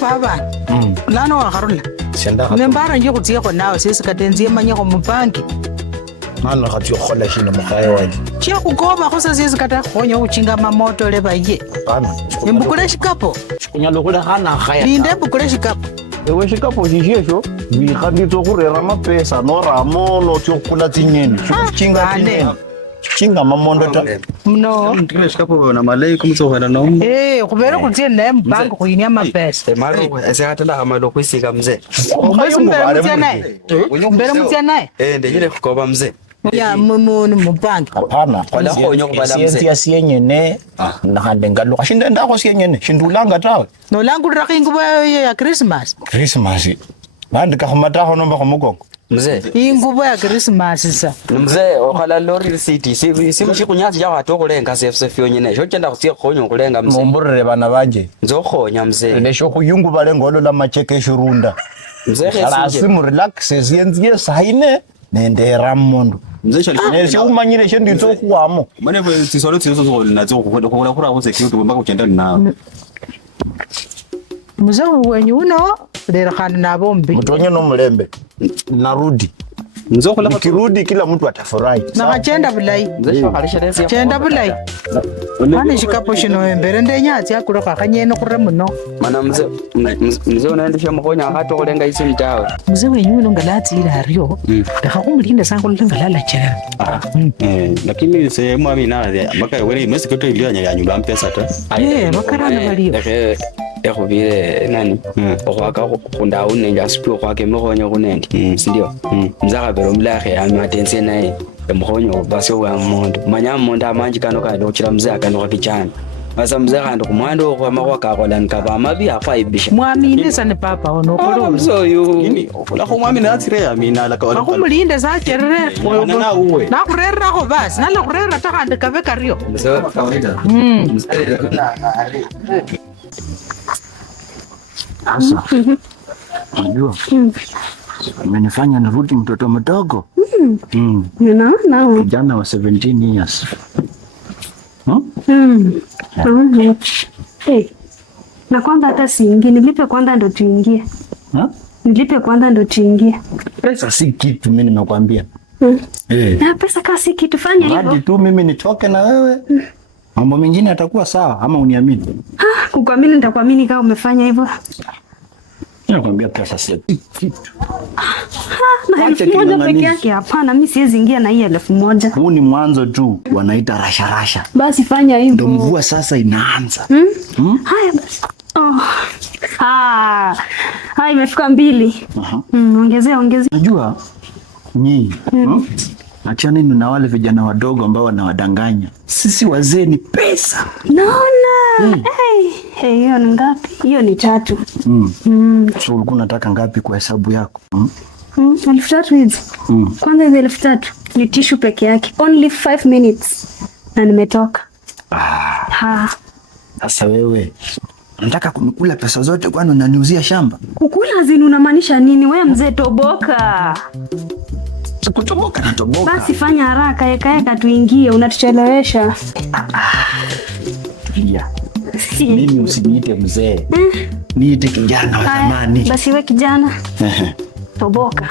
Baba. Lano wa harula. Senda ka. Nembara nje kutsiya go nawe sese ka tenzie manye go mpangi. Mano ga tyo khola shino mogae wa. Tshia go goba go se sese ka ta gonyo go chinga mamoto le baye. Bana. Embukule shikapo. Kunya lo go le gana ga ya. Linde bukule shikapo. Ewe shikapo jisho. Wi khaditso go rera mapesa no ramono tyo kula tsinyeni. Chinga ane. Chinga mamondo ta. No. Ndile shikapo na malai kumtsohela no. Go bere go tsie nne mpangi go inya mapesa. Maro esekatela ga malo go sika mze. Mbere mutsia nae. Mbere mutsia nae. Ndile go goba mze. Ya mpangi. Hapana. Kwala gonyo go bala mze. Siya siyenyene. Na hande ngalo ka shinda ndako siyenyene. Shindulanga tawe. No langu rakingu ya Christmas. Christmas. Bandi ka khomata go nomba go mogongo. Mze. Ingubo ya Christmas sa. Mze okhala lori city si kunyazi ya wato go lenga sef yonyene. Sho tshenda go tsiya gonyo go lenga mze. Momborere bana banje. Nzo khonya mze. Lesho go yungu bale ngolo la macheke shurunda. Mze Ala simu relax siyenziye saine nende ramondo. Mze shali. Nese umanyire shenditso kuwamo. Mane bo tsisolo tsiso go nazo go kula go security go mbaka tshenda na. Mze wenyu uno lera khana nabo mbi. Mutonye no mulembe. Narudi. Nzo khola kirudi kila mtu atafurahi. Na kachenda bulai. Mze sho khalisha lesi. Chenda bulai. Ani shikapo shino embere ndenyatsi akuro kakanyene kure muno. Mana mze unaendesha mkonya hato kulenga isi mtawe. Mze wenyu uno ngalatsi ila hario. Ndakakumulinda sango lingalala chera. Lakini sehemu amina mpaka wewe imesi koto iliyo ya nyumba mpesa ta. Makarana balio. Ekubire nani? Okwaka kunda unenja spio kwake mkonyo kunendi. Sindio? Mzaka bero mlahe amatense naye. Mkonyo basi wa mondo. Manya mondo amanji kano kado chira mzaka ndo kichana. Basa mzaka ndo kumwando kwa makwaka kwa lankaba mabi afa ibisha. Mwamini sana papa ono kolo. Mzo yu. Ini okula ko mwamini atire amina la ka. Akumulinde za cherere. Na uwe. Na kurera ko basi. Na la kurera takande kabe kario. Mzo kawaida. Sasa. Unajua? Amenifanya nirudi mtoto mdogo. Unaona? Kijana wa 17 years. Na kwanza hata siingie, nilipe kwanza ndo tuingie. Nilipe kwanza ndo tuingie. Pesa si kitu mimi nimekwambia. Na pesa kasi si kitu, fanya hivyo. Hadi tu mimi nitoke na wewe. Mambo mengine yatakuwa sawa ama uniamini? Kukuamini nitakuamini kama umefanya hivyo. Nakwambia pesa si kitu. Na 1,000 peke yake hapana, mimi siwezi ingia na hii 1,000. Huu ni mwanzo tu, wanaita rasha. Basi fanya hivyo. Ndio mvua sasa inaanza. Haya basi. Hai imefika 2. Ongezea. Unajua nyinyi achana na wale vijana wadogo ambao wanawadanganya. Sisi wazee ni pesa. Naona. Hiyo ni ngapi? Hiyo ni 3. So ulikuwa unataka ngapi kwa hesabu yako? 3,000 hizi. Kwanza hizo 3,000 ni tissue peke yake. Only 5 minutes. Na nimetoka. Sasa wewe unataka kunikula pesa zote kwani unaniuzia shamba? Kukula zini unamaanisha nini? Wewe mzee toboka. Kutoboka na toboka. Basi fanya haraka, eka tuingie, unatuchelewesha. Tulia. Mimi usiniite mzee. Niite kijana wa zamani. Basi wewe kijana. Toboka.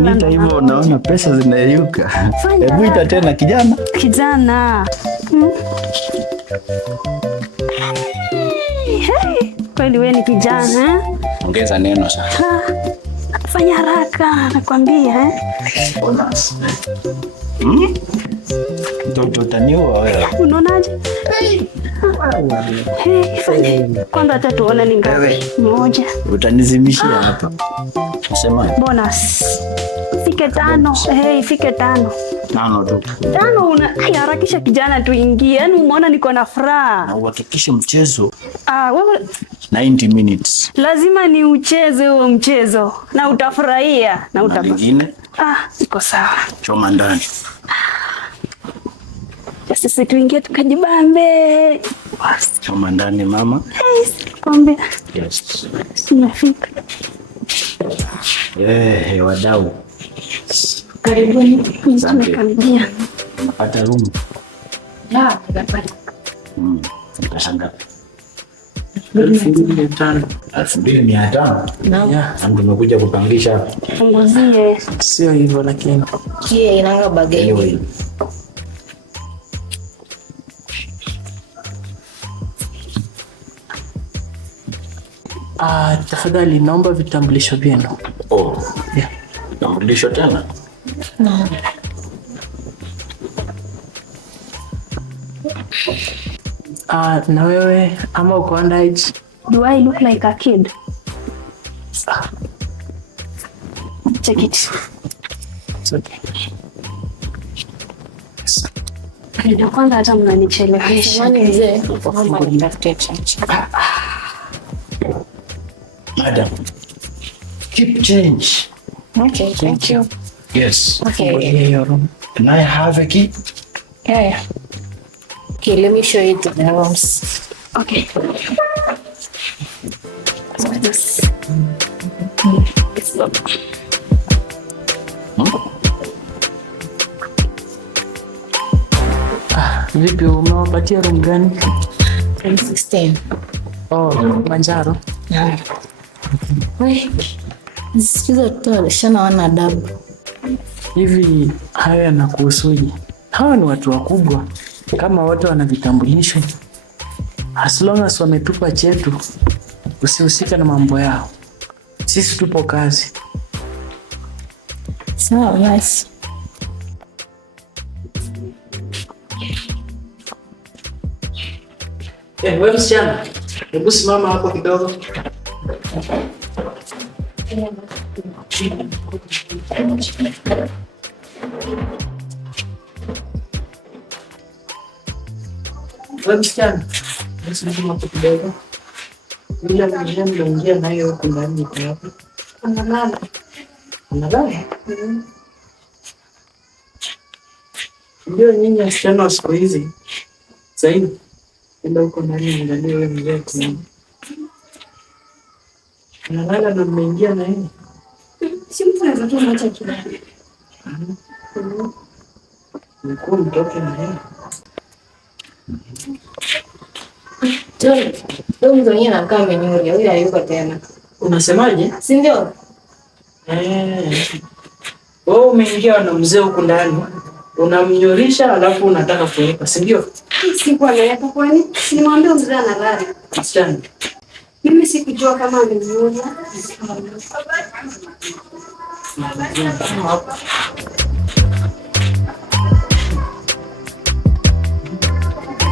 Niita hivyo unaona pesa zinayuka. Hebu ita tena kijana. Kijana. Kweli wewe ni kijana. Ongeza neno sasa. Fanya haraka, nakwambia Mtoto utaniua wewe. Unaonaje? Kwanza hata tuone ni ngapi. 1. Utanizimishia hapa. Nasema bonus. Fike 5. Ifike 5. 5 tu. 5 harakisha kijana tuingie. Yaani umeona niko na furaha. Na uhakikishe mchezo. Wewe 90 minutes. Lazima ni ucheze huo mchezo na utafurahia na utafurahia. Iko sawa. Choma ndani. Sisi tuingie tukajibambe. Choma ndani mama. Pombe. Yes. Tunafika. Wadau. Karibuni. Tumekaribia. Napata room. Napata. Pesa ngapi? 2,500. 2,500. Yeah. Tumekuja kupangisha. Punguzie. Sio hivyo lakini. Kie inanga bageni. Tafadhali naomba vitambulisho vyenu. Oh. Yeah. Vitambulisho tena? No. Na wewe ama uko underage? Do I look like a kid? Check it. It's okay. Ndio kwanza hata mnanichelewesha. Jamani mzee, kama nitafutie change. Madam. Keep change. Okay, thank you. Yes. Okay. Your room. Can I have a key? Yeah. Okay, let me show you to the rooms. Okay. So this. It's locked. Vipi umewapatia room gani? 16. Oh, Manjaro. Yeah. Wait. Sikiza tu alishana wana adabu. Hivi hayo yanakuhusuje? Hawa ni watu wakubwa. Kama wote wana vitambulisho. As long as wametupa chetu, usihusike na mambo yao. Sisi tupo kazi. Sawa basi. Wewe msichana, hebu simama hapo kidogo. Wewe msichana, simama hapo kidogo. Bila mjana ndio nayo huko ndani kwa hapo. Analala. Unalala? Ndio nyinyi wasichana wa siku hizi. Zaidi. Enda huko ndani angalia wewe mzee kuna. Unalala na mmeingia na yeye. Si mtu anaweza tu mwacha kidogo. Mkuu mtoke na yeye. John, ndio mtu mwenyewe anakaa amenyoria, huyu hayuko tena. Unasemaje? Si ndio? Wewe umeingia na mzee huko ndani. Unamnyorisha alafu unataka kuweka, si ndio? Siku anaweka kwani? Simwambie mzee analala. Msichana. Mimi sikujua kama amenyonya.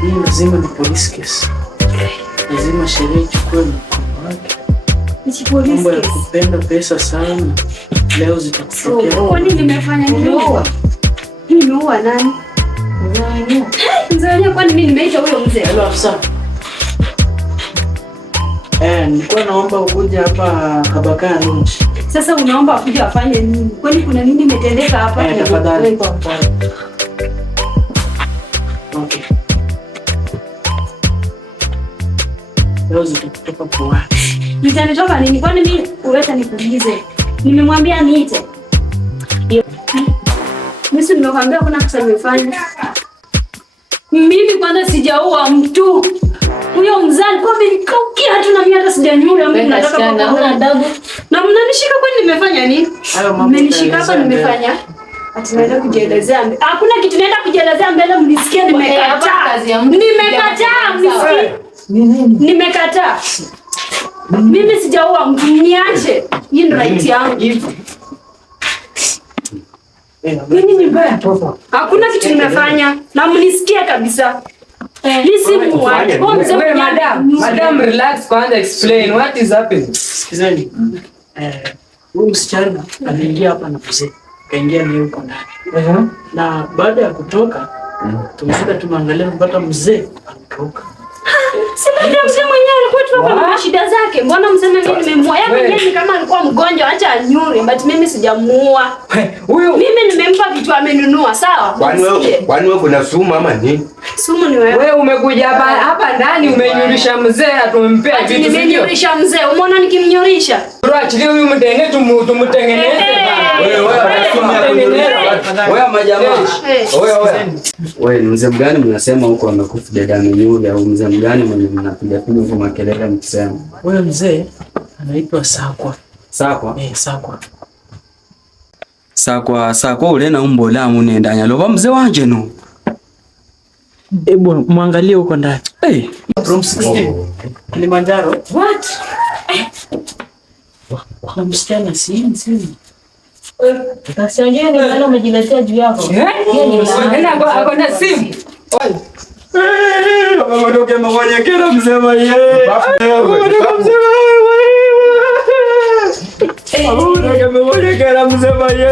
Hii lazima ni police case. Lazima sheria ichukue mkono wake. Mambo ya kupenda pesa sana leo zitakutokea. Kwani nimefanya nini? Nimeua nani? Mzee wenyewe kwani mimi nimeita huyo mzee? Hello afisa. Nilikuwa naomba ukuje hapa Kabaka Lodge. Sasa unaomba akuje afanye nini? Kwani kuna nini imetendeka hapa? Tafadhali. Okay. Leo zitakutoka kwa. Nitanitoka nini? Kwani mimi uweta nikuulize. Nimemwambia niite. Mimi si nimekwambia kuna kosa nimefanya. Mimi kwanza sijaua mtu. Huyo mzani kwa mimi kaukia tu na mimi hata sijanyura mimi nataka kuona adabu. Na mnanishika kwani nimefanya nini? Mmenishika hapa nimefanya. Ati naenda kujielezea. Hakuna kitu naenda kujielezea mbele mnisikie nimekataa. Nimekataa mnisikie. Nimekataa. Mimi sijaua mtu, niache. Hii ni right yangu. Mimi ni mbaya. Hakuna kitu nimefanya na mnisikie kabisa. Madam, relax kwanza, explain what is happening. Sikizeni. Huyu msichana aliingia hapa na mzee. Kaingia naye huko ndani. Na baada ya kutoka, tumefika tumeangalia mpaka mzee ametoka. Si baada ya mzee mwenyewe alikuwa tu hapa na shida zake. Mbona mseme mimi nimemuua? Yeye kama alikuwa mgonjwa acha anyure, but mimi sijamuua. Huyu mimi nimempa vitu amenunua, sawa? Kwani wewe kuna sumu ama nini? Sumu ni wewe. Wewe umekuja hapa ndani umenyurisha mzee atumpea vitu vingi. Nimenyurisha mzee. Umeona nikimnyurisha? Bro, achilie huyu mdenge tumutengeneze bana. Wewe unasumia kunyurisha watu. Oya majamaa. Oya. Wewe mzee mgani mnasema huko amekufa dada amenyule au mzee mgani mwenye mnapiga piga huko makelele mkisema? Huyo mzee anaitwa Sakwa. Sakwa? Sakwa. Sakwa ule na umbola munendanya loba mzee wanje no. Hebu muangalie huko ndani. Room 16. Kilimanjaro. What? Kwa msichana si. Usiongee ni maana umejiletea juu yako. Nenda ako na simu. Ameondoka mwenye msema yeye.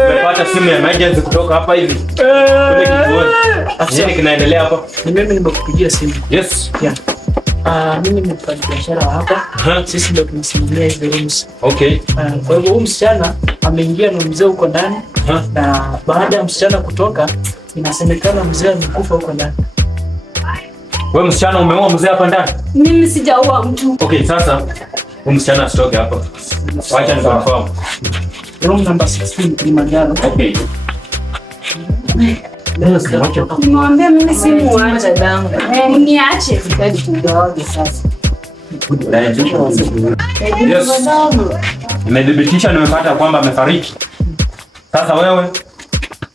Nimepata simu ya emergency kutoka hapa hivi. Kule kituoni. Nini kinaendelea hapa? Ni mimi nimekupigia simu. Yes. Yeah. Mimi ni mfanyabiashara hapa. Sisi ndio tunasimamia hizo rooms. Okay. Kwa hivyo huyu msichana ameingia na mzee huko ndani. Na baada ya msichana kutoka, inasemekana mzee amekufa huko ndani. Wewe msichana umeua mzee hapa ndani? Mimi sijaua mtu. Okay, sasa huyu msichana asitoke hapa. Wacha nikonfirm. Room number 16 Kilimanjaro. Okay. Nimwambia mimi si muache dangu. Niache. Yes. Nimedhibitisha, nimepata kwamba amefariki. Sasa wewe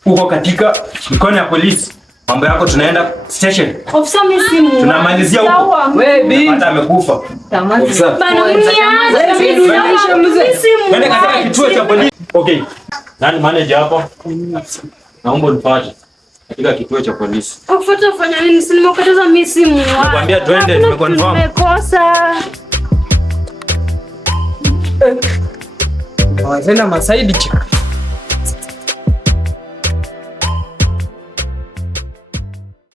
uko katika mikono ya polisi. Mambo yako tunaenda station. Ofisa mimi si muache. Tunamalizia huko. Wewe bi. Hata amekufa. Bana mniache. Nenda katika kituo cha polisi. Okay. Nani manager hapo? Naomba unifuate katika kituo cha polisi. Kufuata fanya nini? Si nimekataza mimi si muache. Nakwambia twende, nimeconfirm. Nimekosa. Tena masaidi chika.